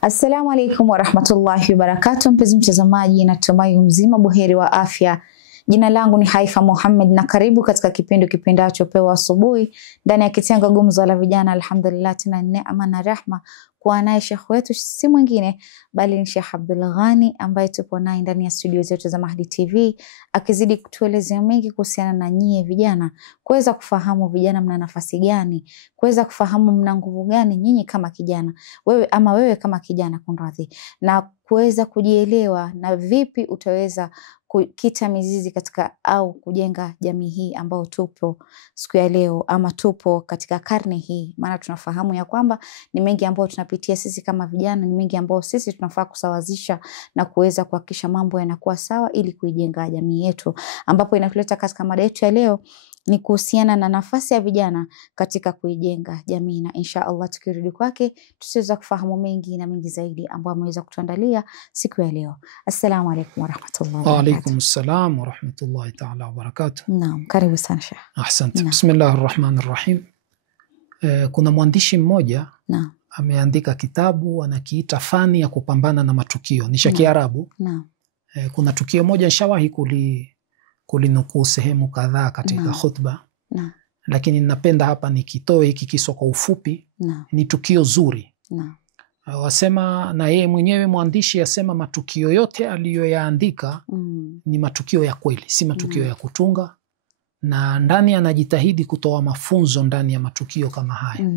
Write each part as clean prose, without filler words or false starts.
Assalamu alaikum warahmatullahi wabarakatuh. Mpenzi mtazamaji, natumai mzima buheri wa afya. Jina langu ni Haifa Muhammad na karibu katika kipindi kipendacho Pewa Asubuhi ndani ya kitengo Gumzo la Vijana. Alhamdulillah, tuna neema na rahma kuwa naye Sheikh wetu si mwingine bali ni Sheikh Abdul Ghani ambaye tupo naye ndani ya studio zetu za Mahdi TV, akizidi kutuelezea mengi kuhusiana na nyie vijana, kuweza kufahamu vijana mna nafasi gani, kuweza kufahamu mna nguvu gani nyinyi kama kijana, wewe kama kijana kunradhi, na kuweza kujielewa na vipi utaweza kukita mizizi katika au kujenga jamii hii ambao tupo siku ya leo ama tupo katika karne hii. Maana tunafahamu ya kwamba ni mengi ambayo tunapitia sisi kama vijana, ni mengi ambayo sisi tunafaa kusawazisha na kuweza kuhakikisha mambo yanakuwa sawa ili kuijenga jamii yetu, ambapo inatuleta katika mada yetu ya leo ni kuhusiana na nafasi ya vijana katika kuijenga jamii, na insha Allah tukirudi kwake tutaweza kufahamu mengi na mengi zaidi ambayo ameweza kutuandalia siku ya leo. Assalamu alaykum wa rahmatullahi wa barakatuh. Wa alaykum assalam wa rahmatullahi ta'ala wa barakatuh. Naam, karibu sana Sheikh. Ahsante. Bismillahirrahmanirrahim. Kuna mwandishi mmoja ameandika kitabu anakiita Fani ya kupambana na matukio, ni cha Kiarabu. Kuna tukio moja nishawahi kulinukuu sehemu kadhaa katika khutba, lakini ninapenda hapa nikitoe hiki kiso kwa ufupi. Ni tukio zuri. Wasema na yeye mwenyewe mwandishi asema matukio yote aliyoyaandika ni matukio ya kweli, si matukio ya kutunga, na ndani anajitahidi kutoa mafunzo ndani ya matukio kama haya.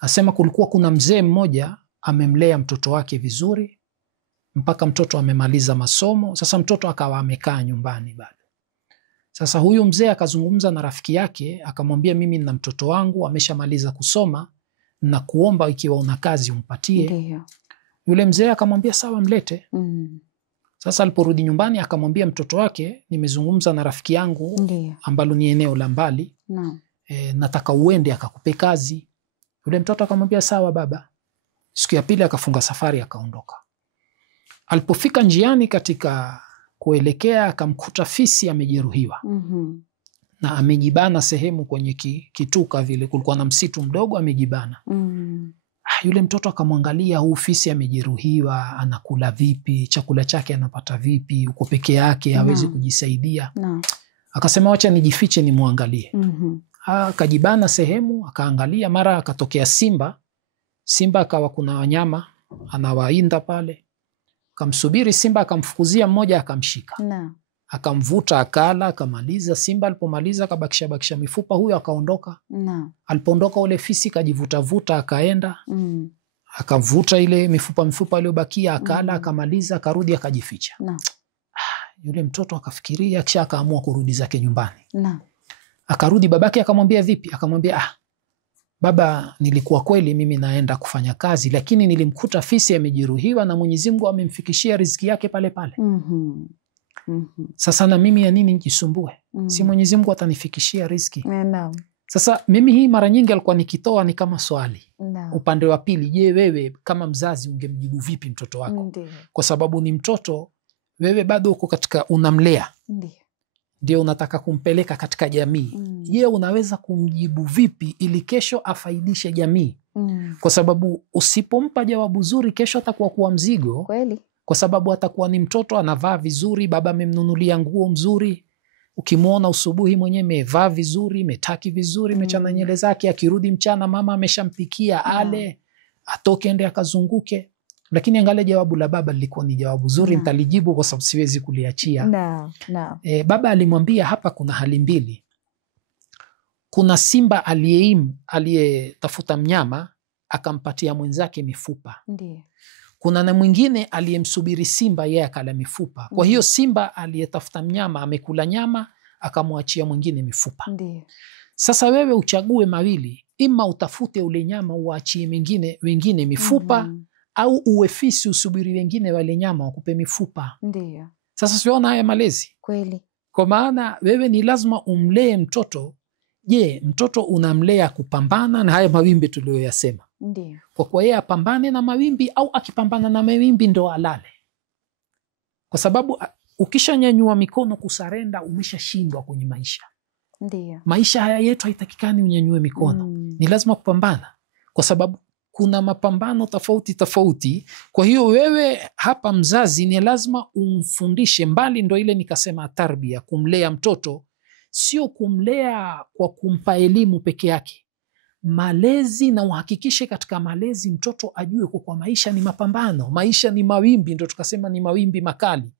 Asema kulikuwa kuna mzee mmoja amemlea mtoto wake vizuri mpaka mtoto amemaliza masomo. Sasa mtoto akawa amekaa nyumbani bado. Sasa huyu mzee akazungumza na rafiki yake akamwambia, mimi na mtoto wangu ameshamaliza kusoma na kuomba ikiwa una kazi umpatie. Ndiyo. Yule mzee akamwambia sawa, mlete. Sasa aliporudi nyumbani akamwambia mtoto wake, nimezungumza na rafiki yangu ambalo ni eneo la mbali, nataka uende akakupe kazi. Yule mtoto akamwambia sawa baba. Siku ya pili akafunga safari akaondoka. Alipofika njiani katika kuelekea akamkuta fisi amejeruhiwa. Na amejibana sehemu kwenye kituka vile, kulikuwa na msitu mdogo, amejibana. Yule mtoto akamwangalia, huu fisi amejeruhiwa, anakula vipi, chakula chake anapata vipi, uko peke yake hawezi kujisaidia. Akasema wacha nijifiche nimwangalie. Akajibana sehemu akaangalia, mara akatokea simba. Simba akawa kuna wanyama anawainda pale. Akamsubiri simba, akamfukuzia mmoja, akamshika. Akamvuta akala, akamaliza. Simba alipomaliza akabakisha mifupa, huyo akaondoka. Alipoondoka ule fisi kajivuta akaenda. Akavuta ile mifupa iliyobakia akala, akamaliza, akarudi akajificha. Yule mtoto akafikiria, kisha akaamua kurudi zake nyumbani. Akarudi, babake akamwambia vipi? Akamwambia baba, nilikuwa kweli mimi naenda kufanya kazi, lakini nilimkuta fisi amejeruhiwa na Mwenyezi Mungu amemfikishia riziki yake pale pale. Sasa na mimi ya nini nijisumbue? Si Mwenyezi Mungu atanifikishia riziki. Sasa mimi hii mara nyingi alikuwa nikitoa ni kama swali. Upande wa pili, je, wewe kama mzazi ungemjibu vipi mtoto wako? Kwa sababu ni mtoto, wewe bado uko katika unamlea. Ndio unataka kumpeleka katika jamii. Je, unaweza kumjibu vipi ili kesho afaidishe jamii? Kwa sababu usipompa jawabu zuri, kesho atakuwa kuwa mzigo. Kweli. Kwa sababu atakuwa ni mtoto anavaa vizuri, baba amemnunulia nguo mzuri. Ukimuona usubuhi mwenyewe amevaa vizuri, metaki vizuri, mechana nywele zake, akirudi mchana mama ameshampikia ale, atoke ende akazunguke. Lakini angalia jawabu la baba lilikuwa ni jawabu zuri. Nitalijibu kwa sababu siwezi kuliachia. Baba alimwambia hapa kuna hali mbili. Kuna simba aliyetafuta mnyama akampatia mwenzake mifupa. Kuna na mwingine aliyemsubiri simba, yeye akala mifupa. Kwa hiyo simba aliyetafuta mnyama amekula nyama, akamwachia mwingine mifupa. Sasa wewe uchague mawili, ima utafute ule nyama uachie wengine mifupa, au uwe fisi usubiri wengine wale nyama wakupe mifupa. Sasa siona haya malezi kweli. Kwa maana wewe ni lazima umlee mtoto. Je, mtoto unamlea kupambana na haya mawimbi tuliyoyasema? Kwa kuwa yeye apambane na mawimbi, au akipambana na mawimbi ndo alale? Kwa sababu ukishanyanyua mikono kusarenda, umeshashindwa kwenye maisha. Maisha haya yetu haitakikani unyanyue mikono. Ni lazima kupambana, kwa sababu kuna mapambano tofauti tofauti. Kwa hiyo wewe hapa mzazi ni lazima umfundishe mbali, ndo ile nikasema tarbia, kumlea mtoto sio kumlea kwa kumpa elimu peke yake, malezi, na uhakikishe katika malezi mtoto ajue kwa maisha ni mapambano, maisha ni mawimbi, ndo tukasema ni mawimbi makali.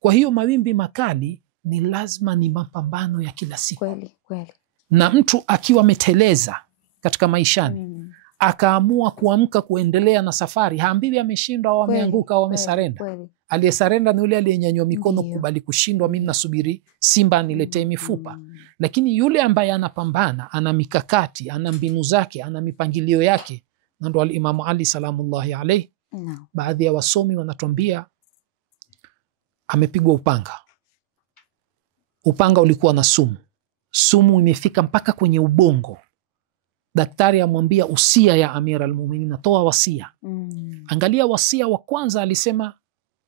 Kwa hiyo mawimbi makali ni lazima ni mapambano ya kila siku. Kweli, kweli. Na mtu akiwa ameteleza katika maishani akaamua kuamka kuendelea na safari, haambiwi ameshindwa au ameanguka au amesarenda. Aliyesarenda ni yule aliyenyanyua mikono kubali kushindwa, mimi nasubiri simba aniletee mifupa. Lakini yule ambaye anapambana, ana mikakati, ana mbinu zake, ana mipangilio yake, na ndo al-Imamu Ali salamullahi alayhi. Baadhi ya wasomi wanatuambia amepigwa upanga. Upanga ulikuwa na sumu. Sumu imefika mpaka kwenye ubongo. Daktari amwambia usia ya Amira al-Mu'minin, toa wasia. Angalia wasia wa kwanza alisema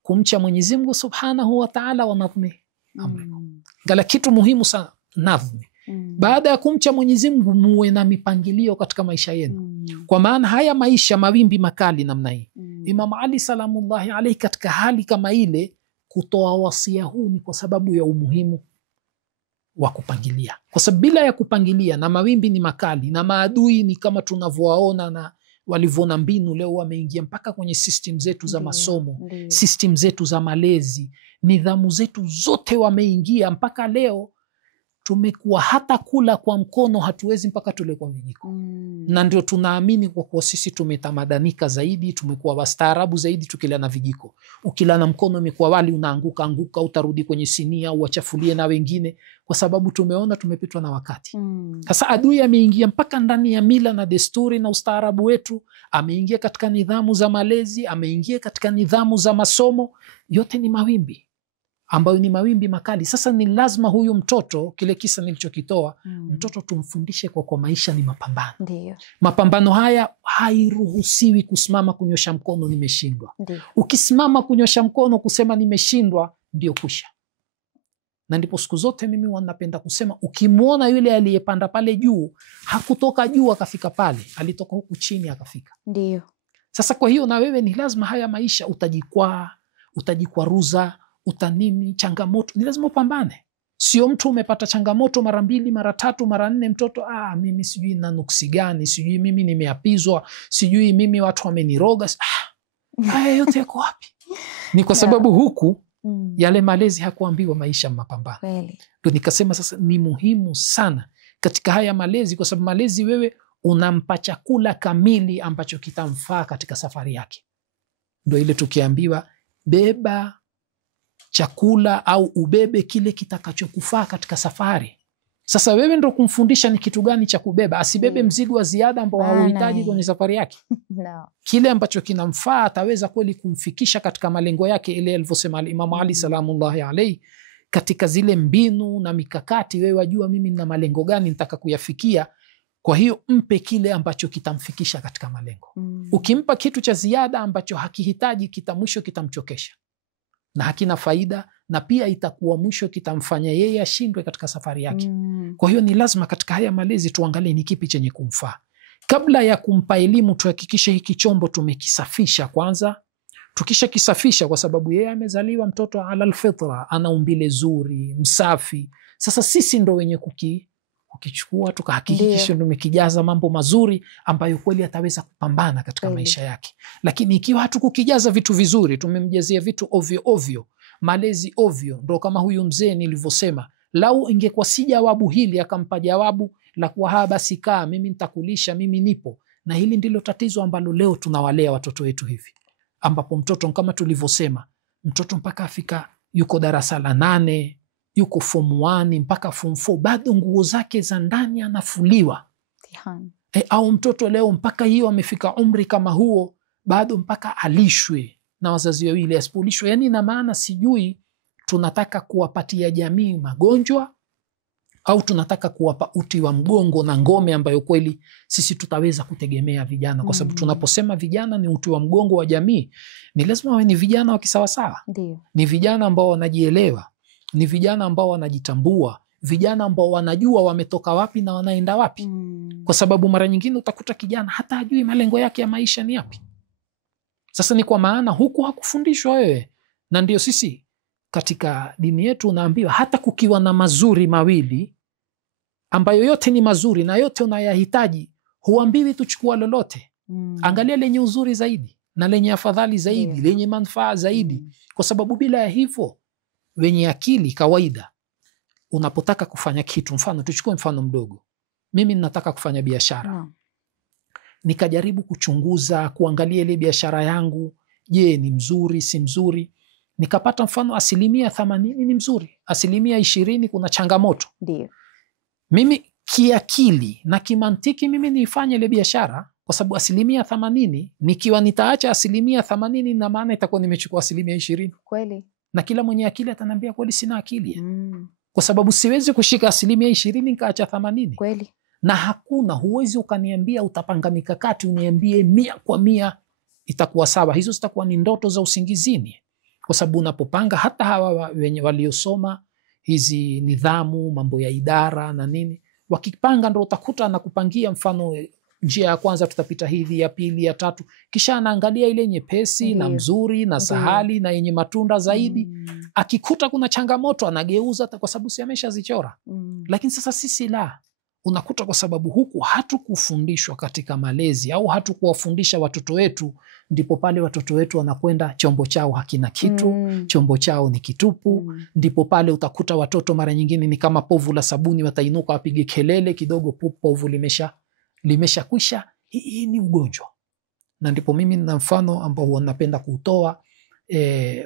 kumcha Mwenyezi Mungu Subhanahu wa Ta'ala wa nadhmi amrikum. Ngala kitu muhimu sana, nadhmi. Baada ya kumcha Mwenyezi Mungu muwe na mipangilio katika maisha yenu. Kwa maana haya maisha mawimbi makali namna hii. Imam Ali salamullahi alayhi katika hali kama ile kutoa wasia huu ni kwa sababu ya umuhimu wa kupangilia. Kwa sababu bila ya kupangilia, na mawimbi ni makali, na maadui ni kama tunavyowaona na walivyoona mbinu leo, wameingia mpaka kwenye system zetu za masomo, system zetu za malezi, nidhamu zetu zote wameingia mpaka leo. Tumekuwa hata kula kwa mkono hatuwezi mpaka tule kwa vijiko. Na ndio tunaamini kwa kuwa sisi tumetamadanika zaidi, tumekuwa wastaarabu zaidi tukila na vijiko. Ukila na mkono imekuwa wali unaanguka, utarudi kwenye sinia au wachafulie na wengine, kwa sababu tumeona tumepitwa na wakati. Sasa adui ameingia mpaka ndani ya mila na desturi na ustaarabu wetu, ameingia katika nidhamu za malezi, ameingia katika nidhamu za masomo. Yote ni mawimbi ambayo ni mawimbi makali. Sasa ni lazima huyu mtoto, kile kisa nilichokitoa, mtoto tumfundishe kwa maisha ni mapambano. Ndiyo. Mapambano haya hairuhusiwi kusimama kunyosha mkono nimeshindwa. Ukisimama kunyosha mkono kusema nimeshindwa, ndio kusha. Na ndipo siku zote mimi wanapenda kusema, ukimwona yule aliyepanda pale juu, hakutoka juu akafika pale, alitoka huku chini akafika. Ndiyo. Sasa kwa hiyo na wewe ni lazima haya maisha utajikwaa, utajikwaruza, utanini, changamoto, ni lazima upambane. Sio mtu umepata changamoto mara 2, mara 3, mara 4, mtoto mimi sijui na nuksi gani, sijui mimi nimeapizwa, sijui mimi watu wameniroga. Haya yote yako wapi? Ni kwa sababu huku yale malezi hakuambiwa maisha mapambano. Ndio nikasema sasa ni muhimu sana katika haya malezi, kwa sababu malezi wewe unampa chakula kamili ambacho kitamfaa katika safari yake. Ndio ile tukiambiwa beba chakula au ubebe kile kitakachokufaa katika safari. Sasa wewe ndo kumfundisha ni kitu gani cha kubeba, asibebe mzigo wa ziada ambao hauhitaji kwenye safari yake. Kile ambacho kinamfaa ataweza kweli kumfikisha katika malengo yake, ile alivyosema Imam Ali salamullahi alayhi katika zile mbinu na mikakati. Wewe wajua mimi nina malengo gani nitaka kuyafikia, kwa hiyo mpe kile ambacho kitamfikisha katika malengo. Ukimpa kitu cha ziada ambacho hakihitaji, mwisho kitamchokesha na hakina faida, na pia itakuwa mwisho kitamfanya yeye ashindwe katika safari yake. Kwa hiyo ni lazima katika haya malezi tuangalie ni kipi chenye kumfaa. Kabla ya kumpa elimu tuhakikishe hiki chombo tumekisafisha kwanza. Tukisha kisafisha, kwa sababu yeye amezaliwa mtoto ala alfitra, ana umbile zuri, msafi. Sasa sisi ndo wenye kukichukua tukahakikisha tumekijaza mambo mazuri ambayo kweli ataweza kupambana katika maisha yake. Lakini ikiwa hatukukijaza vitu vizuri, tumemjazia vitu ovyo ovyo, malezi ovyo, ndo kama huyu mzee nilivyosema, lau ingekuwa si jawabu hili akampa jawabu la kuwa basi kaa, mimi nitakulisha, mimi nipo. Na hili ndilo tatizo ambalo leo tunawalea watoto wetu hivi, ambapo mtoto kama tulivyosema, mtoto mpaka afika yuko darasa la 8, yuko form 1 mpaka form 4, bado nguo zake za ndani anafuliwa. Au mtoto leo mpaka hiyo amefika umri kama huo, bado mpaka alishwe na wazazi wawili, asipolishwe. Yani na maana sijui tunataka kuwapatia jamii magonjwa au tunataka kuwapa uti wa mgongo na ngome ambayo kweli sisi tutaweza kutegemea vijana. Kwa sababu tunaposema vijana ni uti wa mgongo wa jamii, ni lazima wawe ni vijana wa kisawasawa. Ni vijana ambao wanajielewa, ni vijana ambao wanajitambua, vijana ambao wanajua wametoka wapi na wanaenda wapi. Kwa sababu mara nyingine utakuta kijana hata hajui malengo yake ya maisha ni yapi. Sasa ni kwa maana huku hakufundishwa wewe. Na ndio sisi katika dini yetu unaambiwa hata kukiwa na mazuri mawili ambayo yote ni mazuri na yote unayahitaji, huambiwi tuchukua lolote. Angalia lenye uzuri zaidi na lenye afadhali zaidi, lenye manufaa zaidi. Kwa sababu bila ya hivyo, wenye akili kawaida, unapotaka kufanya kitu, mfano tuchukue mfano mdogo. Mimi ninataka kufanya biashara. Nikajaribu kuchunguza, kuangalia ile biashara yangu, je, ni mzuri, si mzuri. Nikapata mfano 80% ni mzuri, 20% kuna changamoto. Ndio. Mimi kiakili na kimantiki mimi niifanye ile biashara, kwa sababu 80% nikiwa nitaacha 80% na maana itakuwa nimechukua 20%. Kweli. Na kila mwenye akili atanambia kweli sina akili. Kwa sababu siwezi kushika 20% nikaacha 80%. Kweli. Na hakuna, huwezi ukaniambia utapanga mikakati uniambie 100% itakuwa sawa. Hizo zitakuwa ni ndoto za usingizini. Kwa sababu unapopanga, hata hawa wenye waliosoma hizi nidhamu, mambo ya idara na nini, wakipanga ndo utakuta anakupangia mfano njia ya kwanza tutapita hivi, ya pili, ya tatu, kisha anaangalia ile nyepesi na mzuri na sahali na yenye matunda zaidi. Akikuta kuna changamoto anageuza, kwa sababu si ameshazichora. Lakini sasa sisi unakuta kwa sababu huku hatukufundishwa katika malezi au hatukuwafundisha watoto wetu, ndipo pale watoto wetu wanakwenda chombo chao hakina kitu, chombo chao ni kitupu. Ndipo pale utakuta watoto mara nyingine ni kama povu la sabuni, watainuka wapige kelele kidogo, povu limesha kwisha. Hii ni ugonjwa. Na ndipo mimi na mfano ambao napenda kuutoa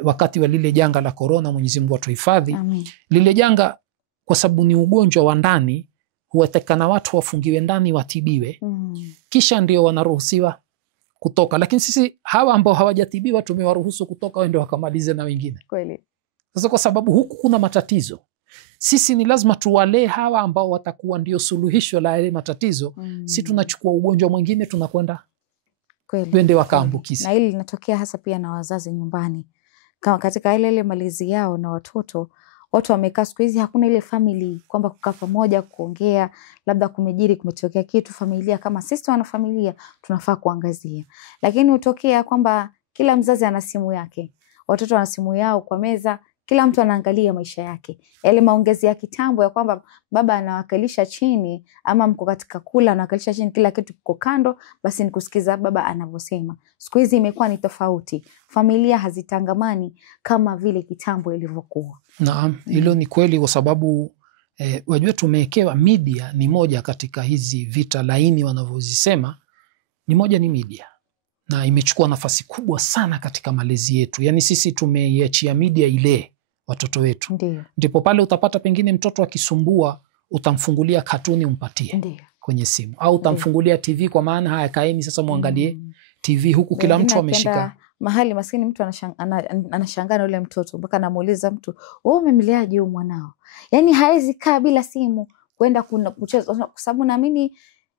wakati wa lile janga la corona, Mwenyezi Mungu atuhifadhi. Lile janga kwa sababu ni ugonjwa wa ndani, huwatakana watu wafungiwe ndani watibiwe, kisha ndio wanaruhusiwa kutoka. Lakini sisi hawa ambao hawajatibiwa tumewaruhusu kutoka, waende wakamalize na wengine. Kweli. Sasa kwa sababu huku kuna matatizo, sisi ni lazima tuwalee hawa ambao watakuwa ndio suluhisho la yale matatizo. Si tunachukua ugonjwa mwingine tunakwenda twende wakaambukiza. Na hili linatokea hasa pia na wazazi nyumbani, kama katika ile malezi yao na watoto. Watu wamekaa siku hizi, hakuna ile family kwamba kukaa pamoja kuongea, labda kumejiri kumetokea kitu, familia kama sisi wana familia tunafaa kuangazia. Lakini utokea kwamba kila mzazi ana simu yake, watoto wana simu yao kwa meza, kila mtu anaangalia maisha yake. Yale maongezi ya kitambo ya kwamba baba anawakalisha chini ama mko katika kula anawakalisha chini, kila kitu kiko kando, basi ni kusikiza baba anavyosema. Siku hizi imekuwa ni tofauti. Familia hazitangamani kama vile kitambo ilivyokuwa. Naam, hilo ni kweli, kwa sababu wajua tumewekewa media ni moja katika hizi vita laini wanavyozisema, ni moja ni media. Na imechukua nafasi kubwa sana katika malezi yetu. Yaani sisi tumeiachia media ile watoto wetu. Ndipo pale utapata pengine mtoto akisumbua utamfungulia katuni umpatie kwenye simu, au utamfungulia TV, kwa maana haya kaeni sasa muangalie TV, huku kila mtu ameshika mahali. Maskini mtu anashangaa na ule mtoto, mpaka anamuuliza mtu, wewe umemleaje huyu mwanao? Yaani haezi kaa bila simu kwenda kucheza, kwa sababu naamini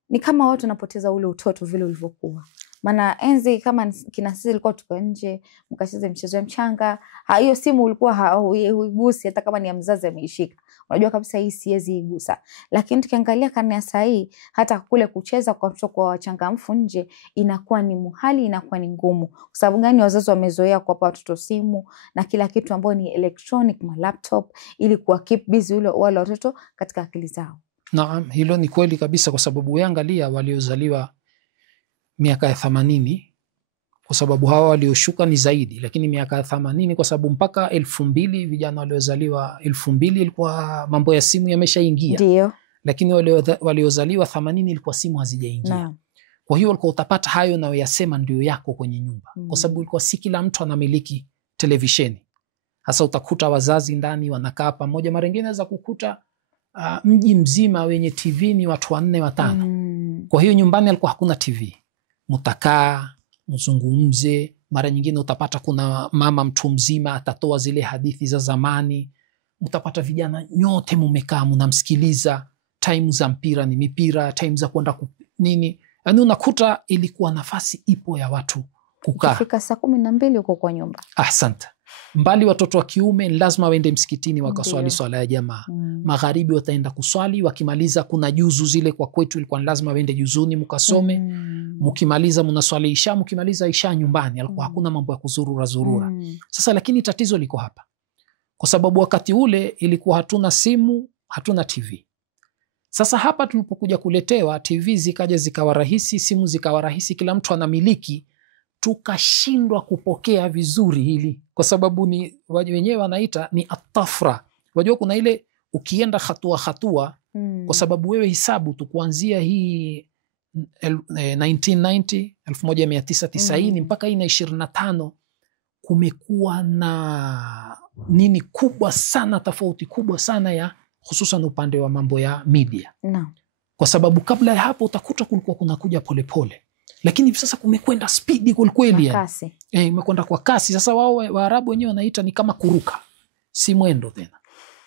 ni kama watu wanapoteza ule utoto vile ulivyokuwa. Maana enzi kama kina sisi ilikuwa tuko nje, mkacheze mchezo ya mchanga, hiyo simu ulikuwa huigusi hata kama ni ya mzazi ameishika. Unajua kabisa hii siwezi igusa. Lakini tukiangalia karne ya saa hii, hata kule kucheza kwa mtoto kwa wachangamfu nje inakuwa ni muhali, inakuwa ni ngumu. Kwa sababu gani? Wazazi wamezoea kuwapa watoto simu na kila kitu ambayo ni electronic, ma laptop, ili kuwa keep busy wale watoto katika akili zao. Naam, hilo ni kweli kabisa, kwa sababu uangalia waliozaliwa miaka ya 80, kwa sababu hawa walioshuka ni zaidi, lakini miaka ya 80 kwa sababu mpaka 2000 vijana waliozaliwa 2000 ilikuwa mambo ya simu yameshaingia. Ndio. Lakini waliozaliwa 80 ilikuwa simu hazijaingia. Kwa hiyo walikuwa utapata hayo na yasema ndio yako kwenye nyumba. Kwa sababu ilikuwa si kila mtu anamiliki televisheni. Hasa utakuta wazazi ndani wanakaa pamoja, mara nyingine za kukuta mji mzima wenye TV ni watu 4 5. Kwa hiyo nyumbani alikuwa hakuna TV. Mutakaa, mzungumze, mara nyingine utapata kuna mama mtu mzima atatoa zile hadithi za zamani. Utapata vijana nyote mumekaa mnamsikiliza, time za mpira ni mipira, time za kwenda nini. Yaani unakuta ilikuwa nafasi ipo ya watu kukaa. Kufika saa 12 uko kwa nyumba. Asante. Mbali watoto wa kiume lazima waende msikitini wakaswali swala ya jamaa. Magharibi wataenda kuswali, wakimaliza kuna juzu zile kwa kwetu ilikuwa lazima waende juzuni mukasome. Mukimaliza mnaswali isha, mukimaliza isha nyumbani, alikuwa hakuna mambo ya kuzurura zurura. Sasa lakini tatizo liko hapa. Kwa sababu wakati ule ilikuwa hatuna simu, hatuna TV. Sasa hapa tulipokuja kuletewa TV zikaja zikawa rahisi, simu zikawa rahisi, kila mtu anamiliki, tukashindwa kupokea vizuri hili. Kwa sababu ni wenyewe wanaita ni atafra. Wajua kuna ile ukienda hatua kwa sababu wewe hisabu tu kuanzia hii 1990 mpaka hii na 25 kumekuwa na nini kubwa sana, tofauti kubwa sana ya hususan upande wa mambo ya media. Kwa sababu kabla ya hapo utakuta kulikuwa kunakuja polepole, lakini hivi sasa kumekwenda spidi kweli yani. Imekwenda kwa kasi. Sasa wao Waarabu wenyewe wanaita ni kama kuruka, si mwendo tena.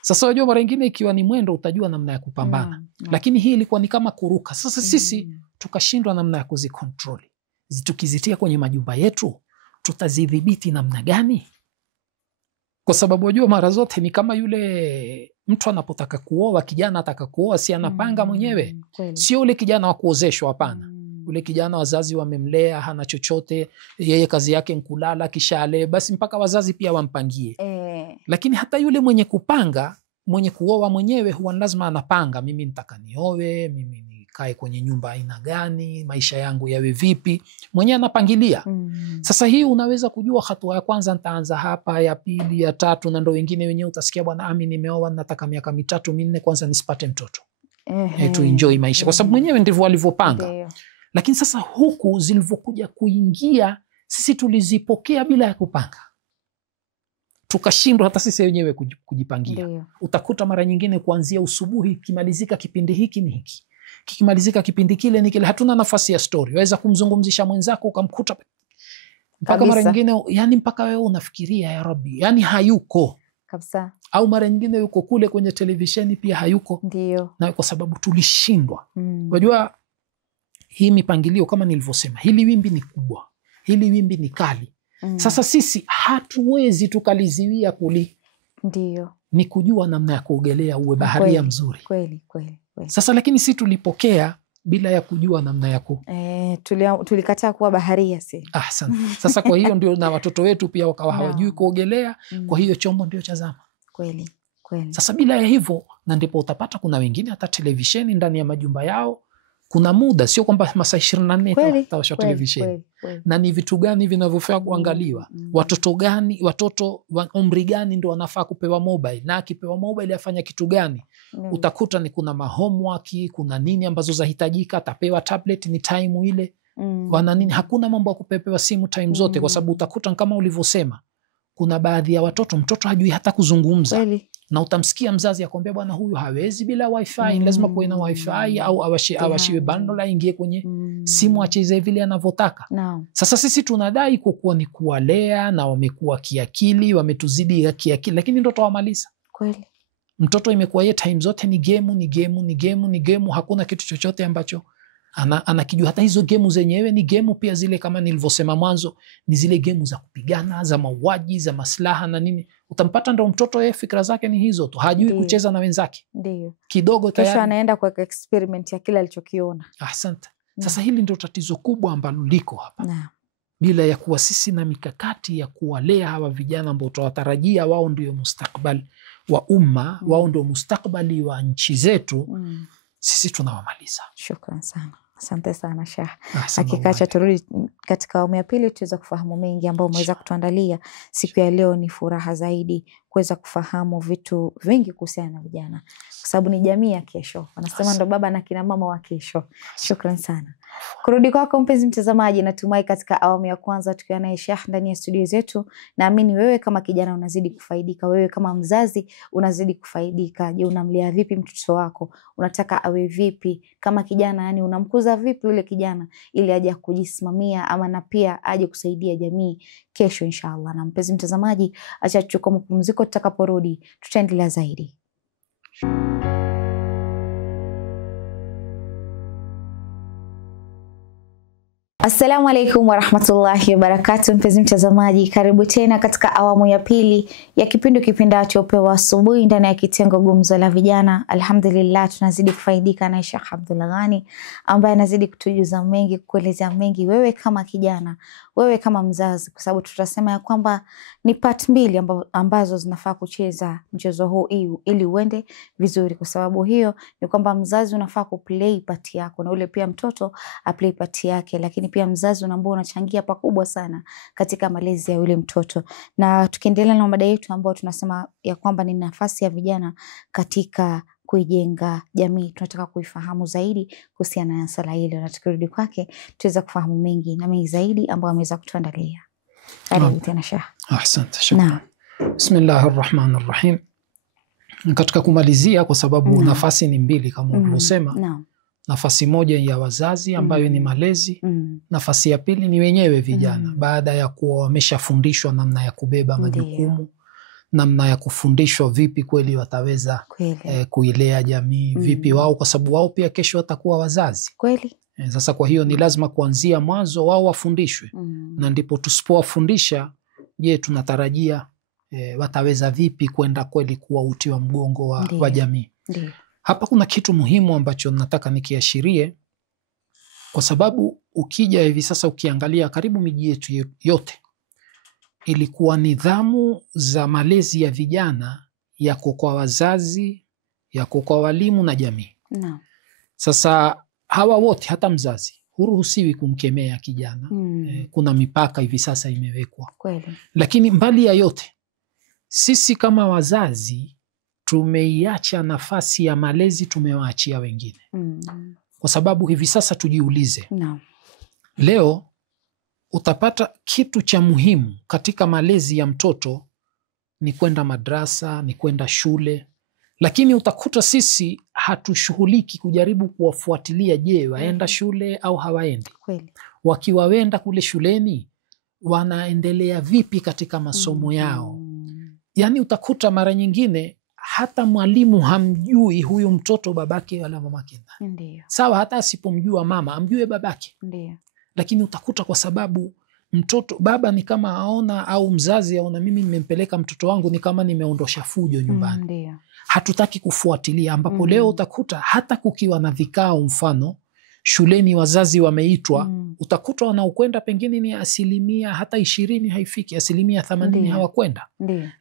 Sasa wajua mara nyingine ikiwa ni mwendo utajua namna ya kupambana. Lakini hii ilikuwa ni kama kuruka. Sasa sisi tukashindwa namna ya kuzikontrol. Tukizitia kwenye majumba yetu tutazidhibiti namna gani? Kwa sababu wajua mara zote ni kama yule mtu anapotaka kuoa, kijana ataka kuoa, si anapanga mwenyewe. Sio ule kijana wa kuozeshwa, hapana. Ule kijana wazazi wamemlea, hana chochote, yeye kazi yake nkulala, kisha ale, basi mpaka wazazi pia wampangie. Lakini hata yule mwenye kupanga, mwenye kuoa mwenyewe huwa lazima anapanga, mimi nitaka niowe, mimi nikae kwenye nyumba aina gani, maisha yangu yawe vipi, mwenyewe anapangilia. Sasa hii unaweza kujua hatua ya kwanza nitaanza hapa, ya pili, ya tatu, na ndo wengine wenyewe utasikia bwana ami nimeoa nataka miaka 3 4 kwanza nisipate mtoto. Tu enjoy maisha kwa sababu mwenyewe ndivyo walivyopanga. Lakini sasa huku zilivyokuja kuingia sisi tulizipokea bila ya kupanga. Tukashindwa hata sisi wenyewe kujipangia. Utakuta mara nyingine kuanzia usubuhi kimalizika kipindi hiki ni hiki. Kikimalizika kipindi kile ni kile, hatuna nafasi ya story. Waweza kumzungumzisha mwenzako ukamkuta mpaka mara nyingine yani mpaka wewe unafikiria ya Rabbi, yani hayuko kabisa. Au mara nyingine yuko kule kwenye televisheni pia hayuko. Na kwa sababu tulishindwa. Unajua hii mipangilio kama nilivyosema, hili wimbi ni kubwa, hili wimbi ni kali. Sasa sisi hatuwezi tukaliziwia ni kujua namna ya kuogelea uwe baharia mzuri. Kweli. Sasa lakini si tulipokea bila ya kujua namna ya tulikataa kuwa baharia si. Sasa kwa hiyo ndio na watoto wetu pia wakawa hawajui kuogelea, kwa hiyo chombo ndio cha zama. Kweli. Sasa bila ya hivyo, na ndipo utapata kuna wengine hata televisheni ndani ya majumba yao kuna muda, sio kwamba masaa 24 tawasha televisheni. Na ni vitu gani vinavyofaa kuangaliwa? Watoto wa umri gani ndio wanafaa kupewa mobile, na akipewa mobile afanya kitu gani? Utakuta ni kuna homework, kuna nini ambazo zahitajika, atapewa tablet ni time ile. Wana nini? Hakuna mambo ya kupewa simu time zote, kwa sababu utakuta kama ulivyosema kuna baadhi ya watoto hajui hata kuzungumza. Na utamsikia mzazi akwambia bwana huyu hawezi bila wifi, lazima kuwe na wifi au awashiwe bundle aingie kwenye simu acheze vile anavyotaka. Sasa sisi tunadai kuwa ni kuwalea na wamekuwa kiakili, wametuzidi kiakili, lakini ndio tawamaliza. Kweli. Mtoto imekuwa yeye time zote ni game, hakuna kitu chochote ambacho anakijua. Hata hizo gemu zenyewe ni gemu pia zile kama nilivyosema mwanzo, ni zile gemu za kupigana, za mauaji, za maslaha na nini. Utampata ndo mtoto yeye fikra zake ni hizo tu, hajui kucheza na wenzake. Kidogo tayari kesho anaenda kwa experiment ya kila alichokiona. Asante. Sasa hili ndio tatizo kubwa ambalo liko hapa. Bila ya kuwa sisi na mikakati ya kuwalea hawa vijana ambao tunawatarajia wao ndio mustakbali wa umma, wao ndio mustakbali wa nchi zetu, sisi tunawamaliza. Shukran sana. Asante sana Sheikh. Hakika turudi katika awamu ya pili tuweza kufahamu mengi ambayo umeweza kutuandalia siku ya leo. Ni furaha zaidi kuweza kufahamu vitu vingi kuhusiana na vijana, kwa sababu ni jamii ya kesho. Wanasema ndo baba na kina mama wa kesho. Shukran sana. Kurudi kwako mpenzi mtazamaji, natumai katika awamu ya kwanza tukiwa naye Sheikh ndani ya studio zetu, naamini wewe kama kijana unazidi kufaidika, wewe kama mzazi unazidi kufaidika. Je, unamlea vipi mtoto wako? Unataka awe vipi kama kijana? Yani unamkuza vipi yule kijana ili aje kujisimamia ama na pia aje kusaidia jamii kesho inshallah. Na mpenzi mtazamaji, acha tuchukue mapumziko, tutakaporudi tutaendelea zaidi. Assalamu alaikum warahmatullahi wabarakatuh. Mpenzi mtazamaji, karibu tena katika awamu ya pili ya kipindi kipendacho Upeo wa Asubuhi ndani ya kitengo Gumzo la Vijana. Alhamdulillah, tunazidi kufaidika na Sheikh Abdul Ghani ambaye anazidi kutujuza mengi, kuelezea mengi, wewe kama kijana, wewe kama mzazi, kwa sababu tutasema ya kwamba ni part mbili ambazo zinafaa kucheza mchezo huu ili uende vizuri. Kwa sababu hiyo ni kwamba mzazi unafaa kuplay part yako na ule pia mtoto aplay part yake, lakini pia mzazi unaambao unachangia pakubwa sana katika malezi ya yule mtoto. Na tukiendelea na mada yetu ambayo tunasema ya kwamba ni nafasi ya vijana katika kuijenga jamii, tunataka kuifahamu zaidi kuhusiana na swala hilo, na tukirudi kwake tuweza kufahamu mengi na mengi zaidi ambayo ameweza kutuandalia. Karibu tena Sheikh. Asante, shukran. Bismillahirrahmanirrahim. Katika kumalizia, kwa sababu nafasi ni mbili kama ulivyosema. Nafasi moja ya wazazi ambayo ni malezi, nafasi ya pili ni wenyewe vijana, baada ya kuwa wameshafundishwa namna ya kubeba majukumu, namna ya kufundishwa vipi kweli wataweza kuilea jamii, vipi wao, kwa sababu wao pia kesho watakuwa wazazi. Kweli. Sasa kwa hiyo ni lazima kuanzia mwanzo wao wafundishwe, na ndipo tusipowafundisha, je, tunatarajia wataweza vipi kwenda kweli kuwa uti wa mgongo wa jamii. Ndiyo. Hapa kuna kitu muhimu ambacho nataka nikiashirie, kwa sababu ukija hivi sasa ukiangalia karibu miji yetu yote ilikuwa nidhamu za malezi ya vijana yako kwa wazazi, yako kwa walimu na jamii. Sasa hawa wote, hata mzazi huruhusiwi kumkemea kijana. Kuna mipaka hivi sasa imewekwa. Kweli. Lakini mbali ya yote, sisi kama wazazi tumeiacha nafasi ya malezi, tumewaachia wengine. Kwa sababu hivi sasa tujiulize, leo utapata kitu cha muhimu katika malezi ya mtoto ni kwenda madrasa, ni kwenda shule, lakini utakuta sisi hatushughuliki kujaribu kuwafuatilia, je, waenda shule au hawaendi? Kweli. Wakiwa wenda kule shuleni wanaendelea vipi katika masomo yao? Yani utakuta mara nyingine hata mwalimu hamjui huyu mtoto babake wala mamake. Sawa, hata asipomjua mama amjue babake. Ndiyo. Lakini utakuta kwa sababu mtoto baba ni kama aona, au mzazi aona, mimi nimempeleka mtoto wangu ni kama nimeondosha fujo nyumbani. Ndiyo. Hatutaki kufuatilia, ambapo leo utakuta hata kukiwa na vikao, mfano shuleni wazazi wameitwa, utakuta wanaokwenda pengine ni 20% haifiki, 80% hawakwenda.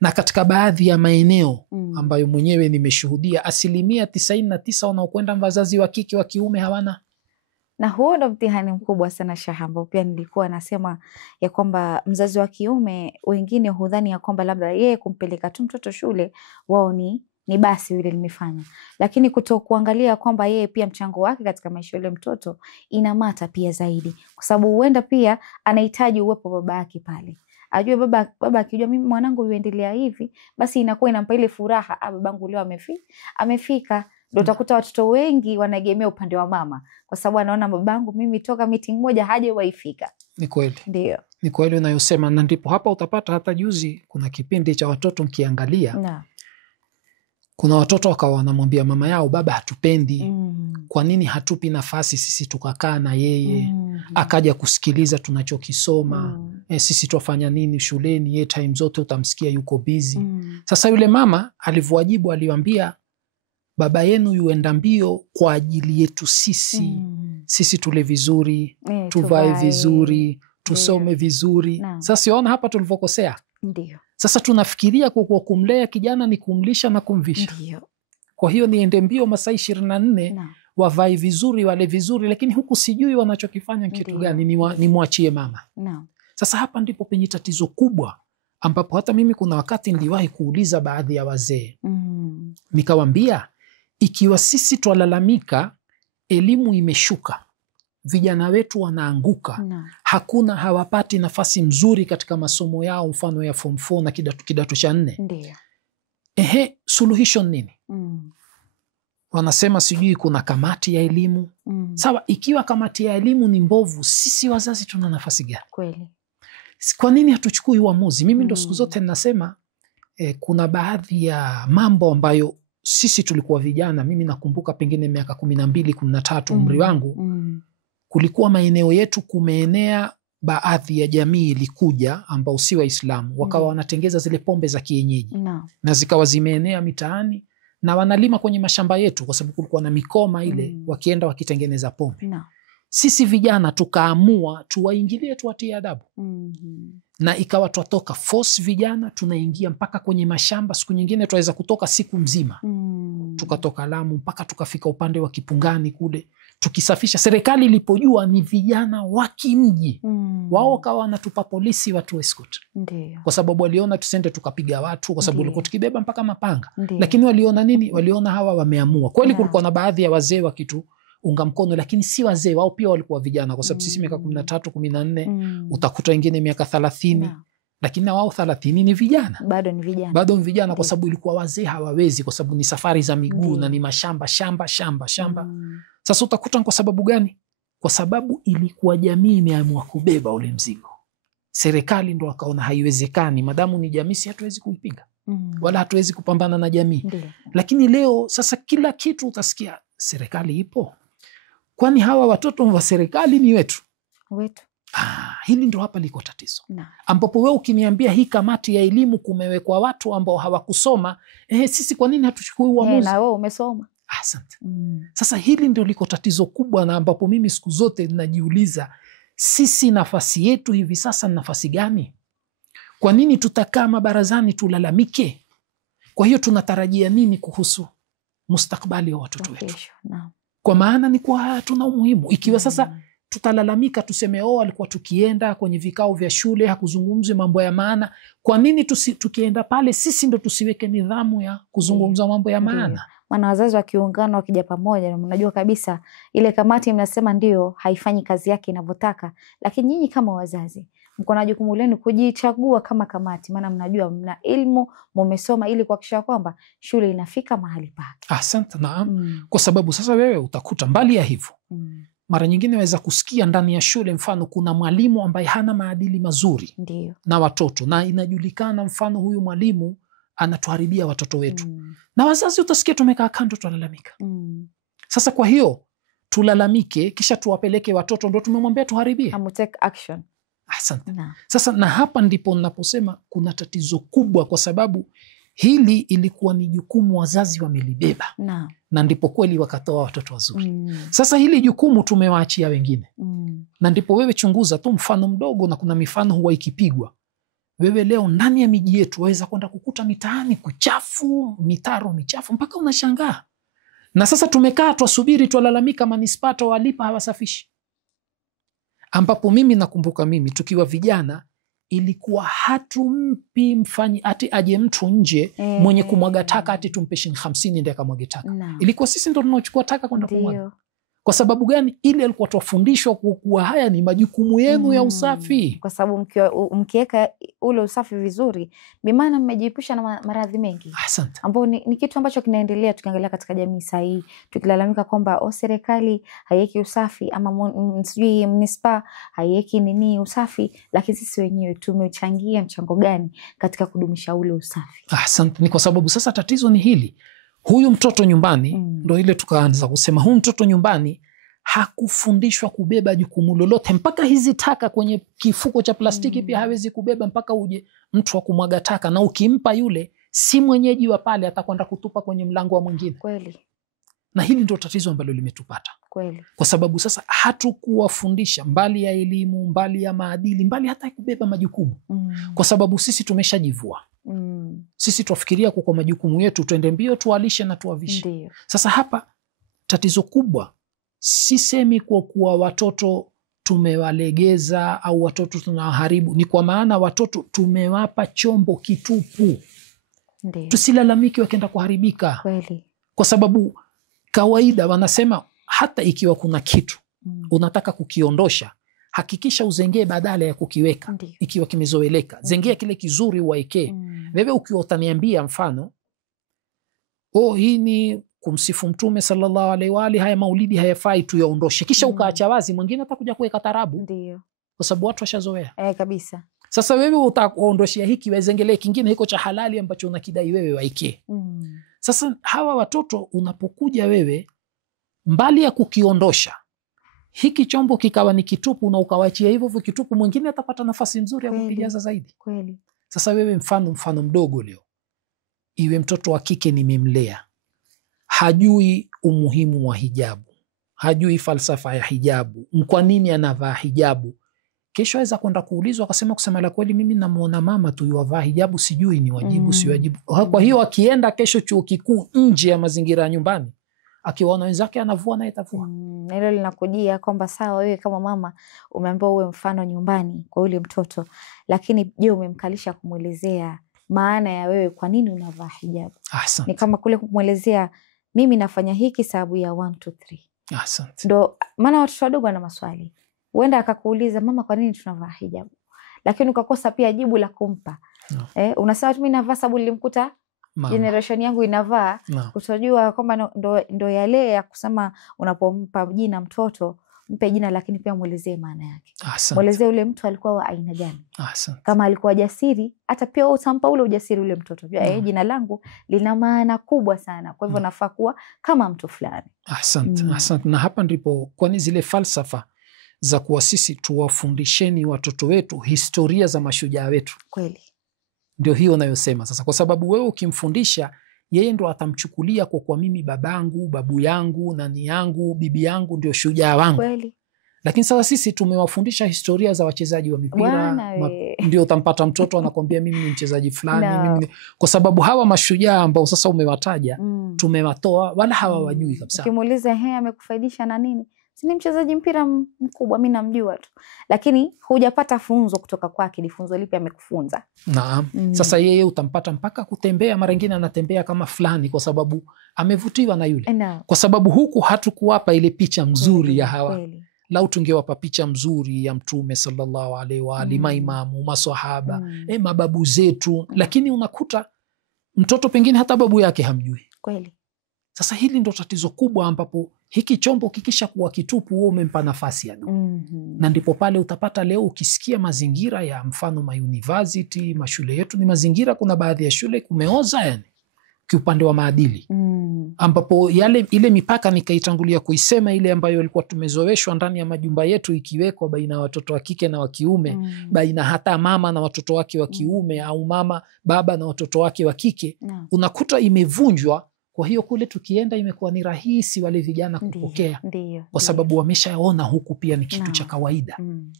Na katika baadhi ya maeneo ambayo mwenyewe nimeshuhudia, 99% wanaokwenda wazazi wa kike, wa kiume hawana. Na huo ndo mtihani mkubwa sana Sheikh, ambao pia nilikuwa nasema ya kwamba mzazi wa kiume wengine hudhani ya kwamba labda yeye kumpeleka tu mtoto shule wao ni basi vile nimefanya, lakini kutokuangalia kwamba yeye pia mchango wake katika maisha yule mtoto inamata pia zaidi, kwa sababu huenda pia anahitaji uwepo baba yake pale, ajue baba akijua mimi mwanangu yuendelea hivi, basi inakuwa inampa ile furaha, babangu leo amefika. Ndio utakuta watoto wengi wanaegemea upande wa mama, kwa sababu anaona babangu mimi toka meeting moja hajawaifika. Ni kweli. Ndio. Ni kweli unayosema, na ndipo hapa utapata hata juzi kuna kipindi cha watoto mkiangalia, kuna watoto wakawa wanamwambia mama yao, baba hatupendi. Kwa nini hatupi nafasi sisi tukakaa na yeye akaja kusikiliza tunachokisoma? Sisi twafanya nini shuleni? Yeye time zote utamsikia yuko busy. Sasa yule mama alivyowajibu, aliwaambia, baba yenu yuenda mbio kwa ajili yetu sisi. Sisi tule vizuri, tuvae vizuri, tusome vizuri. Sasa siona hapa tulivyokosea. Ndio. Sasa tunafikiria kwa kumlea kijana ni kumlisha na kumvisha. Ndio. Kwa hiyo niende mbio masaa 24, wavae vizuri, wale vizuri, lakini huku sijui wanachokifanya kitu gani, nimwachie mama. Sasa hapa ndipo penye tatizo kubwa, ambapo hata mimi kuna wakati niliwahi kuuliza baadhi ya wazee. Nikawambia, ikiwa sisi twalalamika elimu imeshuka, vijana wetu wanaanguka, hawapati nafasi mzuri katika masomo yao, mfano ya form 4 na kidato cha 4. Suluhisho nini? Wanasema sijui kuna kamati ya elimu. Sawa, ikiwa kamati ya elimu ni mbovu, sisi wazazi tuna nafasi gani? Kweli. Kwa nini hatuchukui uamuzi? Mimi ndo siku zote ninasema kuna baadhi ya mambo ambayo sisi tulikuwa vijana, mimi nakumbuka pengine miaka 12, 13 umri wangu, kulikuwa maeneo yetu kumeenea baadhi ya jamii ilikuja ambao si Waislamu, wakawa wanatengeza zile pombe za kienyeji na zikawa zimeenea mitaani na wanalima kwenye mashamba yetu, kwa sababu kulikuwa na mikoma ile wakienda wakitengeneza pombe. Sisi vijana tukaamua tuwaingilie, tuwatie adabu. Na ikawa twatoka force vijana, tunaingia mpaka kwenye mashamba. Siku nyingine twaweza kutoka siku mzima. Tukatoka Lamu mpaka tukafika upande wa Kipungani kule, tukisafisha. Serikali ilipojua ni vijana wa kimji, wao kawa wanatupa polisi watu escort. Kwa sababu waliona tusende tukapiga watu, kwa sababu walikuwa tukibeba mpaka mapanga. Lakini waliona nini? Waliona hawa wameamua. Kweli kulikuwa na baadhi ya wazee wa kitu unga mkono, lakini si wazee, wao pia walikuwa vijana, kwa sababu sisi miaka 13, 14, utakuta wengine miaka 30, lakini na wao 30 ni vijana. Bado ni vijana, kwa sababu ilikuwa wazee hawawezi, kwa sababu ni safari za miguu na ni mashamba, shamba. Sasa utakuta kwa sababu gani? Kwa sababu ilikuwa jamii imeamua kubeba ule mzigo. Serikali ndo wakaona haiwezekani, madamu ni jamii, si hatuwezi kuipiga. Wala hatuwezi kupambana na jamii. Lakini leo sasa kila kitu utasikia serikali ipo. Kwani hawa watoto wa serikali ni wetu? Hili ndo hapa liko tatizo. Ambapo wewe ukiniambia hii kamati ya elimu kumewekwa watu ambao hawakusoma, sisi kwa nini hatuchukui uamuzi? Na wewe umesoma. Asante. Sasa hili ndio liko tatizo kubwa, na ambapo mimi siku zote ninajiuliza, sisi nafasi yetu hivi sasa ni nafasi gani? Kwa nini tutakaa mabarazani tulalamike? Kwa hiyo tunatarajia nini kuhusu mustakbali wa watoto wetu? Kwa maana ni kwa hatuna umuhimu. Ikiwa sasa tutalalamika tuseme alikuwa tukienda kwenye vikao vya shule hakuzungumzi mambo ya maana, kwa nini tukienda pale sisi ndo tusiweke nidhamu ya kuzungumza mambo ya maana? Maana wazazi wakiungana wakija pamoja, na mnajua kabisa ile kamati mnasema ndio haifanyi kazi yake inavyotaka, lakini nyinyi kama wazazi mko na jukumu lenu kujichagua kama kamati, maana mnajua mna elimu, mmesoma, ili kuhakikisha kwamba shule inafika mahali pake. Asante. Naam. Kwa sababu sasa wewe utakuta mbali ya hivyo, mara nyingine waweza kusikia ndani ya shule mfano kuna mwalimu ambaye hana maadili mazuri na watoto, na inajulikana mfano huyu mwalimu anatuharibia watoto wetu. Na wazazi utasikia tumekaa kando tunalalamika. Sasa kwa hiyo tulalamike kisha tuwapeleke watoto ndo tumemwambia tuharibie? Take action. Asante. Sasa na hapa ndipo ninaposema kuna tatizo kubwa, kwa sababu hili ilikuwa ni jukumu wazazi wamelibeba, na ndipo kweli wakatoa watoto wazuri. Sasa hili jukumu tumewaachia wengine. Na ndipo wewe chunguza tu mfano mdogo, na kuna mifano huwa ikipigwa. Wewe leo ndani ya miji yetu waweza kwenda kukuta mitaani kuchafu, mitaro michafu, mpaka unashangaa. Na sasa tumekaa twasubiri, twalalamika manispaa walipa hawasafishi. Ambapo mimi nakumbuka mimi tukiwa vijana ilikuwa hatumpi mfanyi ati aje mtu nje mwenye kumwaga taka ati tumpe shilingi 50 ndiye akamwage taka. Ilikuwa sisi ndo tunachukua taka kwenda kumwaga. Kwa sababu gani? Ile alikuwa tufundishwa kuwa haya ni majukumu yenu ya usafi. Kwa sababu mkiweka ule usafi vizuri, bimaana mmejiepusha na maradhi mengi. Asante. Ambao ni kitu ambacho kinaendelea tukiangalia katika jamii sahihi, tukilalamika kwamba serikali haiweki usafi, ama sijui munisipaa haiweki nini usafi, lakini sisi wenyewe tumechangia mchango gani katika kudumisha ule usafi? Asante. Ni kwa sababu sasa tatizo ni hili. Huyu mtoto nyumbani, ndo ile tukaanza kusema, huyu mtoto nyumbani hakufundishwa kubeba jukumu lolote, mpaka hizi taka kwenye kifuko cha plastiki pia hawezi kubeba, mpaka uje mtu wa kumwaga taka, na ukimpa yule si mwenyeji wa pale, atakwenda kutupa kwenye mlango wa mwingine. Kweli. Na hili ndio tatizo ambalo limetupata. Kweli. Kwa sababu sasa hatukuwafundisha mbali ya elimu, mbali ya maadili, mbali hata kubeba majukumu. Kwa sababu sisi tumeshajivua. Sisi tuwafikiria kwa majukumu yetu, tuende mbio tuwalishe na tuwavishe. Sasa hapa tatizo kubwa, sisemi kwa kuwa watoto tumewalegeza au watoto tunawaharibu, ni kwa maana watoto tumewapa chombo kitupu. Tusilalamiki wakienda kuharibika. Kweli. Kwa sababu kawaida wanasema hata ikiwa kuna kitu unataka kukiondosha, hakikisha uzengee badala ya kukiweka. Ikiwa kimezoeleka, zengea kile kizuri uwaekee. Wewe ukiwa utaniambia mfano, hii ni kumsifu Mtume sallallahu alaihi wa alihi, haya maulidi hayafai tuyaondoshe, kisha ukaacha wazi, mwingine atakuja kuweka tarabu. Ndio. Kwa sababu watu washazoea. Kabisa. Sasa wewe utaondoshia hiki wazengelee kingine hiko cha halali ambacho unakidai wewe waekee. Sasa hawa watoto unapokuja wewe, mbali ya kukiondosha, hiki chombo kikawa ni kitupu na ukawachia hivyo kitupu, mwingine atapata nafasi nzuri ya kukijaza zaidi. Kweli. Sasa wewe mfano mdogo leo, iwe mtoto wa kike nimemlea, hajui umuhimu wa hijabu, hajui falsafa ya hijabu, kwa nini anavaa hijabu. Kesho aweza kwenda kuulizwa akasema, kusema la kweli mimi namuona mama tu yuwavaa hijabu, sijui ni wajibu si wajibu. Kwa hiyo akienda kesho chuo kikuu, nje ya mazingira ya nyumbani, akiwaona wenzake anavua na itavua. Hilo linakujia kwamba sawa, wewe kama mama umeambiwa uwe mfano nyumbani kwa yule mtoto, lakini je, umemkalisha kumwelezea maana ya wewe kwa nini unavaa hijabu? Asante. Ni kama kule kumwelezea, mimi nafanya hiki sababu ya 1 2 3. Asante. Ndo maana watoto wadogo wana maswali, huenda akakuuliza mama, kwa nini tunavaa hijabu, lakini ukakosa pia jibu la kumpa. Unasema tu mimi navaa sababu nilimkuta generation yangu inavaa. Kutojua kwamba ndo yale ya kusema unapompa jina mtoto, mpe jina lakini pia muelezee maana yake. Muelezee ule mtu alikuwa wa aina gani. Kama alikuwa jasiri, hata pia utampa ule ujasiri ule mtoto. Jina langu lina maana kubwa sana, kwa hivyo nafaa kuwa kama mtu fulani. Asante. Na hapa ndipo kwani zile falsafa za kuwa sisi tuwafundisheni watoto wetu historia za mashujaa wetu. Kweli. Ndio hiyo unayosema sasa, kwa sababu wewe ukimfundisha yeye ndo atamchukulia kwa mimi babangu, babu yangu, nani yangu, bibi yangu ndio shujaa wangu. Kweli. Lakini sasa sisi tumewafundisha historia za wachezaji wa mipira, ndio utampata mtoto anakwambia mimi ni mchezaji fulani. Mimi kwa sababu hawa mashujaa ambao sasa umewataja tumewatoa wala hawawajui kabisa. Ukimuuliza amekufaidisha na nini? Si mchezaji mpira mkubwa, mimi namjua tu, lakini hujapata funzo kutoka kwake. Ni funzo lipi amekufunza? Naam. Sasa yeye utampata mpaka kutembea, mara nyingine anatembea kama fulani kwa sababu amevutiwa na yule. Kwa sababu huku hatukuwapa ile picha mzuri ya hawa. Lau tungewapa picha mzuri ya Mtume sallallahu alaihi wa alihi, maimamu, maswahaba, mababu zetu, lakini unakuta mtoto pengine hata babu yake hamjui. Kweli. Sasa hili ndo tatizo kubwa, ambapo hiki chombo kikisha kuwa kitupu, wewe umempa nafasi ya na ndipo pale utapata leo ukisikia mazingira ya mfano university, mashule yetu ni mazingira, kuna baadhi ya shule kumeoza kiupande wa maadili, ambapo ile mipaka nikaitangulia kuisema, ile ambayo ilikuwa tumezoeshwa ndani ya majumba yetu, ikiwekwa baina ya watoto wa kike na wa kiume, baina hata mama na watoto wake wa kiume, au baba na watoto wake wa kike, unakuta imevunjwa. Kwa hiyo kule tukienda imekuwa ni rahisi wale vijana kupokea, kwa sababu wameshaona huku pia ni kitu cha kawaida.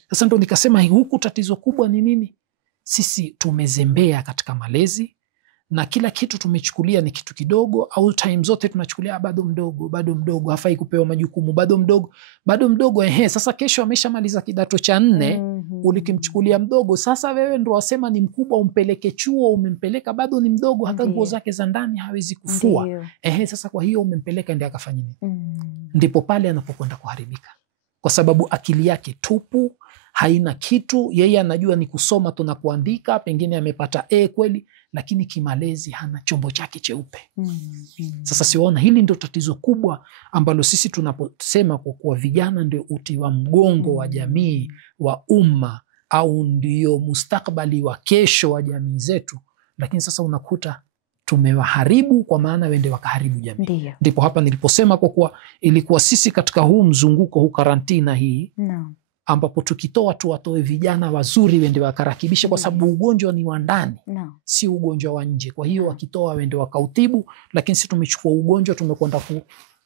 Sasa ndo nikasema huku tatizo kubwa ni nini? Sisi tumezembea katika malezi, na kila kitu tumechukulia ni kitu kidogo, au time zote tunachukulia bado mdogo, hafai kupewa majukumu, bado mdogo. Sasa kesho ameshamaliza kidato cha 4, ulikimchukulia mdogo, sasa wewe ndo wasema ni mkubwa, umpeleke chuo, umempeleka bado ni mdogo, hata nguo zake za ndani hawezi kufua. Sasa kwa hiyo umempeleka ndiye akafanya nini? Ndipo pale anapokwenda kuharibika, kwa sababu akili yake tupu, haina kitu. Yeye anajua ni kusoma tu na kuandika, pengine amepata kweli, lakini kimalezi hana chombo chake cheupe. Sasa siwaona hili ndio tatizo kubwa ambalo sisi tunaposema kwa kuwa vijana ndio uti wa mgongo wa jamii, wa umma, au ndio mustakbali wa kesho wa jamii zetu, lakini sasa unakuta tumewaharibu, kwa maana wende wakaharibu jamii. Ndipo hapa niliposema kwa kuwa ilikuwa sisi katika huu mzunguko, huu karantina hii, ambapo tukitoa tu watoe vijana wazuri wende wakarakibisha, kwa sababu ugonjwa ni wa ndani, si ugonjwa wa nje. Kwa hiyo wakitoa wende wakautibu, lakini sisi tumechukua ugonjwa tumekwenda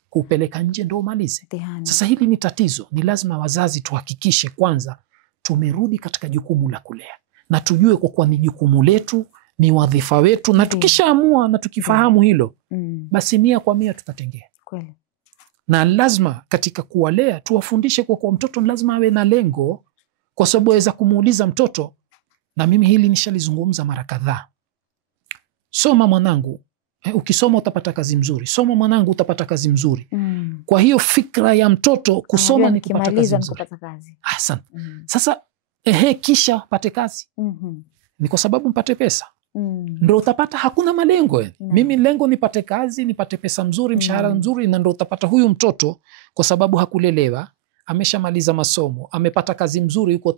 kupeleka nje ndo umalize. Sasa hili ni tatizo. Ni lazima wazazi tuhakikishe kwanza tumerudi katika jukumu la kulea, na tujue kwa kuwa ni jukumu letu, ni wadhifa wetu, na tukishaamua na tukifahamu hilo, basi 100% tutatengea. Kweli. Na lazima katika kuwalea tuwafundishe kwa mtoto lazima awe na lengo, kwa sababu aweza kumuuliza mtoto, na mimi hili nishalizungumza mara kadhaa, soma mwanangu, ukisoma utapata kazi mzuri, soma mwanangu utapata kazi mzuri. Kwa hiyo fikra ya mtoto kusoma ni kupata kazi mzuri. Asante. Sasa kisha pate kazi, ni kwa sababu mpate pesa. Ndo utapata hakuna malengo. Mimi lengo nipate kazi, nipate pesa mzuri, mshahara mzuri, na ndo utapata huyu mtoto kwa sababu hakulelewa, ameshamaliza masomo, amepata kazi mzuri, yuko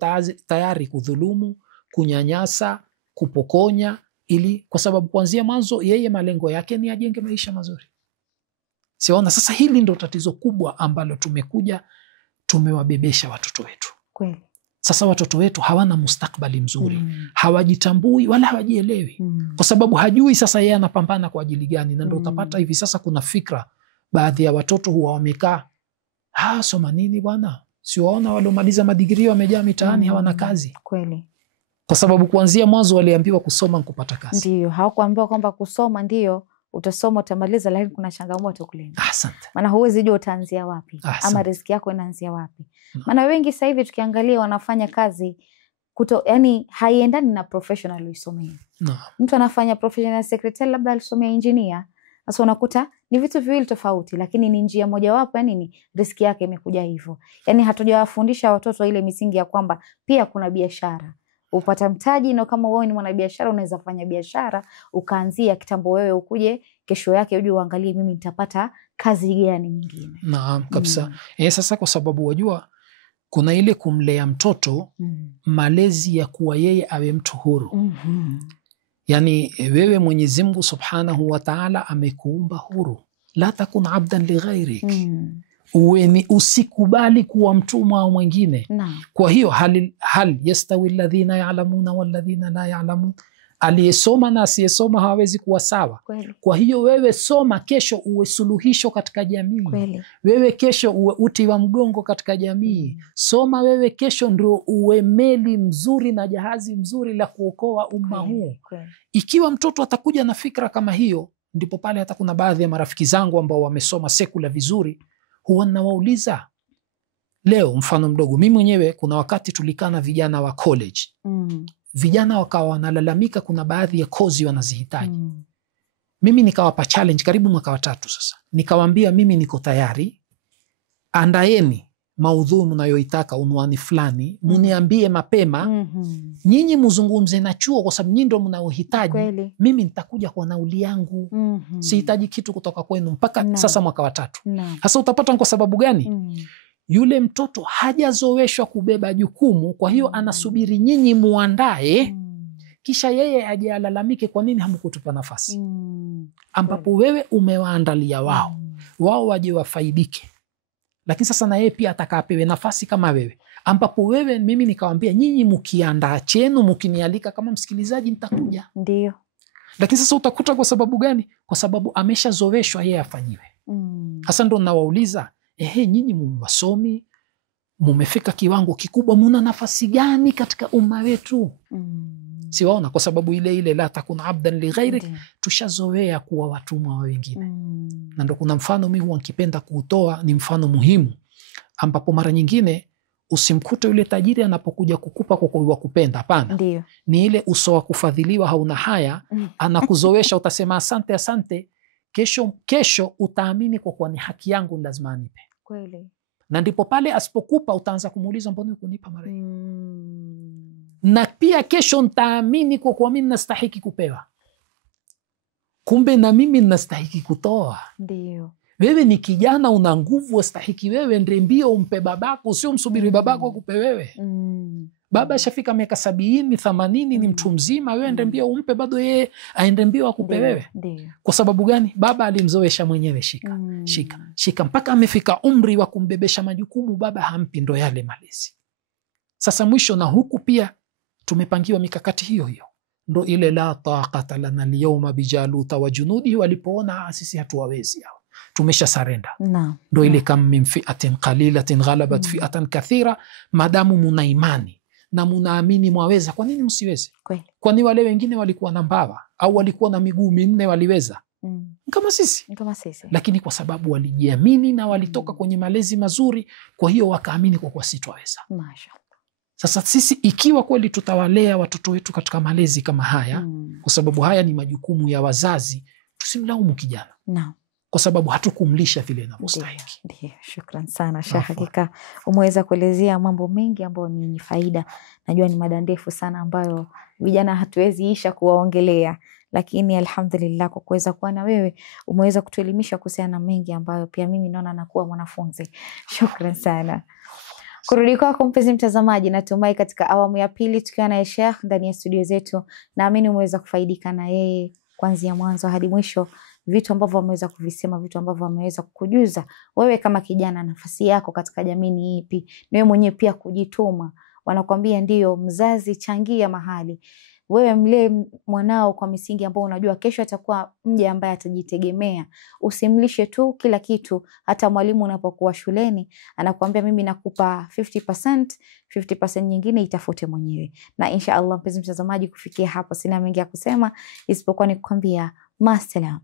tayari kudhulumu, kunyanyasa, kupokonya, ili kwa sababu kuanzia mwanzo yeye malengo yake ni ajenge maisha mazuri. Siona sasa hili ndo tatizo kubwa ambalo tumekuja tumewabebesha watoto wetu. Kweli. Sasa watoto wetu hawana mustakbali mzuri, hawajitambui wala hawajielewi, kwa sababu hajui sasa yeye anapambana kwa ajili gani. Na ndio utapata hivi sasa kuna fikra, baadhi ya watoto huwa wamekaa, soma nini bwana, si waona waliomaliza madigrii wamejaa mitaani hawana kazi. Kweli. Kwa sababu kuanzia mwanzo waliambiwa kusoma kupata kazi. Ndio, hawakuambiwa kwamba kusoma ndio utasoma utamaliza, lakini kuna changamoto kule. Asante. Maana huwezi jua utaanzia wapi. Ama riziki yako inaanzia wapi. Maana wengi sasa hivi tukiangalia wanafanya kazi yani haiendani na professional ulisomea. Mtu anafanya professional secretary, labda alisomea engineer. Sasa unakuta ni vitu viwili tofauti, lakini ni njia moja wapo, yani ni riziki yake imekuja hivyo. Yani hatujawafundisha watoto ile misingi ya kwamba pia kuna biashara. Upata mtaji, na kama wewe ni mwanabiashara unaweza fanya biashara ukaanzia kitambo, wewe ukuje kesho yake uje uangalie mimi nitapata kazi gani nyingine. Naam, kabisa. Sasa kwa sababu wajua kuna ile kumlea mtoto malezi ya kuwa yeye awe mtu huru. Yani wewe Mwenyezi Mungu Subhanahu wa Ta'ala amekuumba huru. La takun abdan li ghairik. Uweni usikubali kuwa mtumwa wa mwingine. Kwa hiyo hal yastawi alladhina ya'lamuna walladhina la ya'lamun, aliyesoma na asiyesoma hawawezi kuwa sawa. Kwa hiyo wewe soma kesho uwe suluhisho katika jamii. Wewe kesho uwe uti wa mgongo katika jamii. Soma wewe kesho ndio uwe meli mzuri na jahazi mzuri la kuokoa umma huu. Ikiwa mtoto atakuja na fikra kama hiyo, ndipo pale hata kuna baadhi ya marafiki zangu ambao wamesoma sekula vizuri, huwa nawauliza. Leo mfano mdogo, mimi mwenyewe kuna wakati tulikaa na vijana wa college. Vijana wakawa wanalalamika kuna baadhi ya kozi wanazihitaji. Mimi nikawapa challenge karibu mwaka wa 3 sasa. Nikawaambia mimi niko tayari, andaeni maudhui mnayoitaka, unwani fulani, muniambie mapema. Nyinyi mzungumze na chuo kwa sababu nyinyi ndio mnaohitaji. Mimi nitakuja kwa nauli yangu. Sihitaji kitu kutoka kwenu mpaka sasa mwaka wa 3. Sasa utapata kwa sababu gani? Yule mtoto hajazoweshwa kubeba jukumu, kwa hiyo anasubiri nyinyi muandae, kisha yeye aje alalamike kwa nini hamkutupa nafasi. Ambapo wewe umewaandalia wao waje wafaidike. Lakini sasa na yeye pia atakapewe nafasi kama wewe, ambapo wewe mimi nikawaambia nyinyi mkiandaa chenu mkinialika kama msikilizaji nitakuja. Ndio. Lakini sasa utakuta kwa sababu gani? Kwa sababu ameshazoweshwa yeye afanyiwe. Sasa ndo nawauliza, nyinyi mwasomi, mumefika kiwango kikubwa, muna nafasi gani katika umma wetu? Siwaona kwa sababu ile la takun abdan li ghairik, tushazoea kuwa watumwa wa wengine. Na ndo kuna mfano mimi huwa nikipenda kuutoa, ni mfano muhimu, ambapo mara nyingine usimkute yule tajiri anapokuja kukupa kwa kuwa kupenda, hapana. Ni ile uso wa kufadhiliwa hauna haya, anakuzoesha utasema asante asante, kesho utaamini kwa kuwa ni haki yangu lazima anipe. Kweli. Na ndipo pale asipokupa utaanza kumuuliza mbona hukunipa mara hii? Na pia kesho nitaamini kwa kuwa mimi nastahiki kupewa. Kumbe na mimi nastahiki kutoa. Ndio. Wewe ni kijana una nguvu, wastahiki wewe ndio mbio umpe babako, sio msubiri babako akupe wewe. Baba shafika miaka 70, 80, ni mtu mzima, wewe ndio mbio umpe, bado yeye aende mbio akupe wewe. Kwa sababu gani? Baba alimzoesha mwenyewe, shika mpaka amefika umri wa kumbebesha majukumu, baba hampi, ndo yale malezi. Sasa mwisho na huku pia tumepangiwa mikakati hiyo. Ndo ile la taqata lana al-yawma bijaluta wa junudi, walipoona sisi hatuwawezi hao, tumesha sarenda. Ndo ile kam min fi'atin qalilatin ghalabat fi'atan kathira. Madamu muna imani na munaamini mwaweza, kwa nini msiweze? Kwani wale wengine walikuwa na mbawa au walikuwa na miguu minne waliweza? Kama sisi. Lakini kwa sababu walijiamini na walitoka kwenye malezi mazuri, kwa hiyo wakaamini kwa kuwa sisi twaweza. Sasa sisi ikiwa kweli tutawalea watoto wetu katika malezi kama haya, kwa sababu haya ni majukumu ya wazazi, tusimlaumu kijana. Kwa sababu hatukumlisha vile inavyostahiki. Ndio, shukran sana Sheikh. Hakika umeweza kuelezea mambo mengi ambayo ni faida. Najua ni mada ndefu sana ambayo vijana hatuwezi isha kuwaongelea, lakini alhamdulillah kwa kuweza kuwa na wewe umeweza kutuelimisha kuhusiana na mengi ambayo pia mimi naona nakuwa mwanafunzi. Shukran sana. Kurudi kwako mpenzi mtazamaji, natumai katika awamu ya pili tukiwa na Sheikh ndani ya studio zetu, naamini umeweza kufaidika na yeye kuanzia mwanzo hadi mwisho. vitu ambavyo wameweza kuvisema, vitu ambavyo wameweza kukujuza wewe kama kijana, nafasi yako katika jamii ni ipi, na wewe mwenyewe pia kujituma. Wanakuambia ndio mzazi, changia mahali, wewe mlee mwanao kwa misingi ambayo unajua kesho atakuwa mja ambaye atajitegemea. Usimlishe tu kila kitu. Hata mwalimu unapokuwa shuleni anakuambia mimi nakupa 50%, 50% nyingine itafute mwenyewe. Na insha Allah mpenzi mtazamaji, kufikia hapa sina mengi ya kusema isipokuwa ni kukwambia masalam.